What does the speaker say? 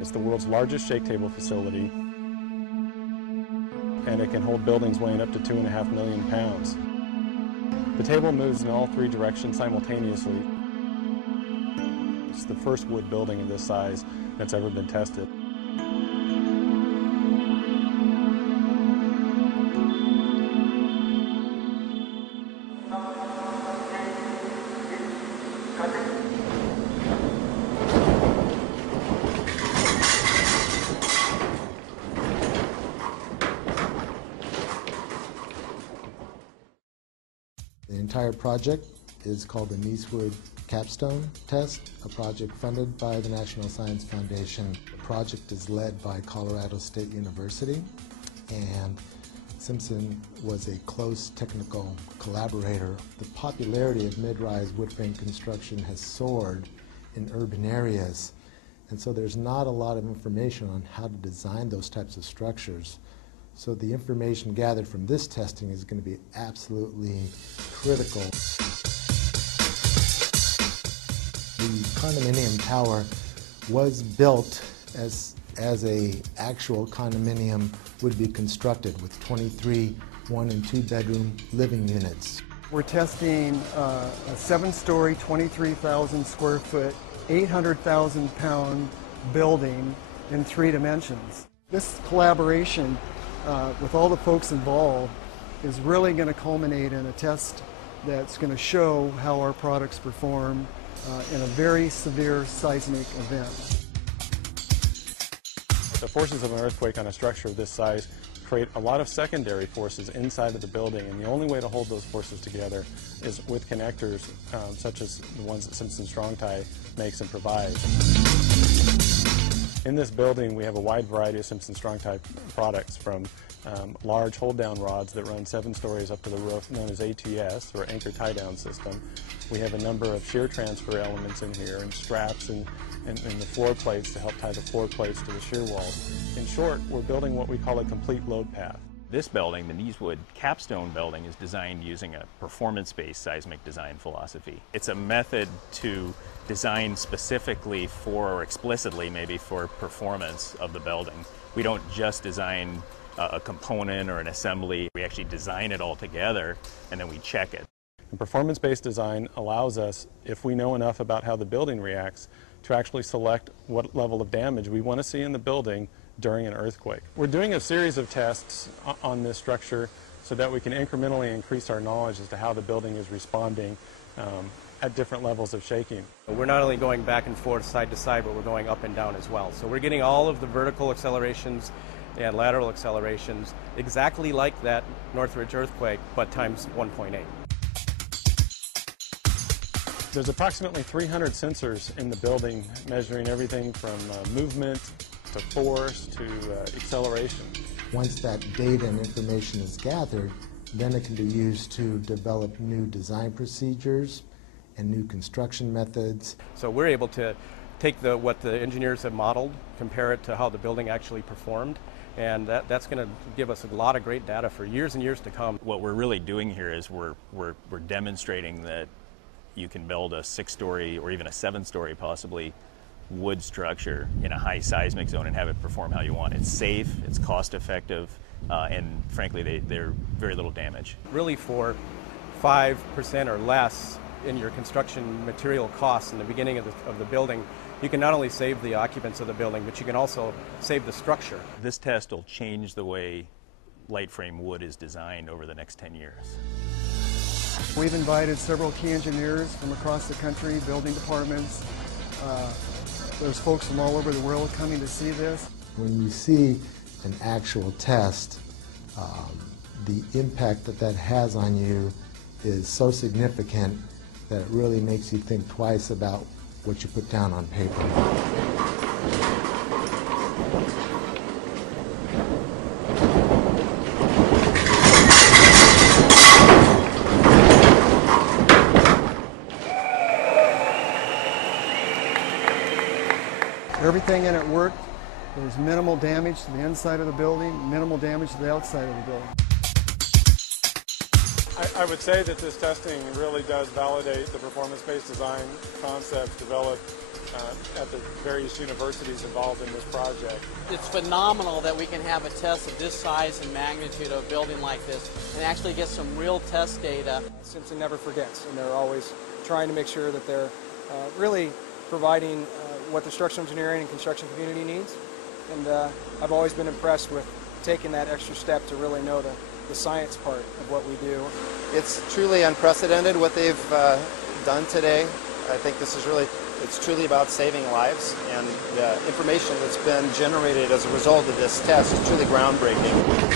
It's the world's largest shake table facility, and it can hold buildings weighing up to 2.5 million pounds. The table moves in all three directions simultaneously. It's the first wood building of this size that's ever been tested. The entire project is called the Niecewood Capstone Test, a project funded by the National Science Foundation. The project is led by Colorado State University, and Simpson was a close technical collaborator. The popularity of mid-rise wood frame construction has soared in urban areas, and so there's not a lot of information on how to design those types of structures. So the information gathered from this testing is going to be absolutely critical. The condominium tower was built as a actual condominium would be constructed with 23 1- and 2-bedroom living units. We're testing a 7-story, 23,000 square foot, 800,000 pound building in 3 dimensions. This collaboration with all the folks involved is really going to culminate in a test that's going to show how our products perform in a very severe seismic event. The forces of an earthquake on a structure of this size create a lot of secondary forces inside of the building, and the only way to hold those forces together is with connectors such as the ones that Simpson Strong-Tie makes and provides. In this building, we have a wide variety of Simpson Strong-Tie products, from large hold-down rods that run 7 stories up to the roof, known as ATS, or Anchor Tie-Down System. We have a number of shear transfer elements in here, and straps and the floor plates to help tie the floor plates to the shear walls. In short, we're building what we call a complete load path. This building, the Niecewood Capstone building, is designed using a performance-based seismic design philosophy. It's a method to design specifically for, or explicitly maybe, for performance of the building. We don't just design a component or an assembly. We actually design it all together, and then we check it. And performance-based design allows us, if we know enough about how the building reacts, to actually select what level of damage we want to see in the building during an earthquake. We're doing a series of tests on this structure so that we can incrementally increase our knowledge as to how the building is responding at different levels of shaking. We're not only going back and forth, side to side, but we're going up and down as well. So we're getting all of the vertical accelerations and lateral accelerations exactly like that Northridge earthquake, but times 1.8. There's approximately 300 sensors in the building, measuring everything from movement to force to acceleration. Once that data and information is gathered, then it can be used to develop new design procedures and new construction methods. So we're able to take what the engineers have modeled, compare it to how the building actually performed, and that's going to give us a lot of great data for years and years to come. What we're really doing here is we're demonstrating that you can build a 6-story or even a 7-story possibly wood structure in a high seismic zone and have it perform how you want. It's safe, it's cost effective, and frankly they're very little damage. Really, for 5% or less in your construction material costs in the beginning of the building, you can not only save the occupants of the building, but you can also save the structure. This test will change the way light frame wood is designed over the next 10 years. We've invited several key engineers from across the country, building departments. There's folks from all over the world coming to see this. When you see an actual test, the impact that has on you is so significant that it really makes you think twice about what you put down on paper. Everything in it worked. There was minimal damage to the inside of the building, minimal damage to the outside of the building. I would say that this testing really does validate the performance-based design concepts developed at the various universities involved in this project. It's phenomenal that we can have a test of this size and magnitude of a building like this and actually get some real test data. Simpson never forgets, and they're always trying to make sure that they're really providing what the structural engineering and construction community needs. And I've always been impressed with taking that extra step to really know the science part of what we do. It's truly unprecedented what they've done today. I think this is it's truly about saving lives, and the information that's been generated as a result of this test is truly groundbreaking.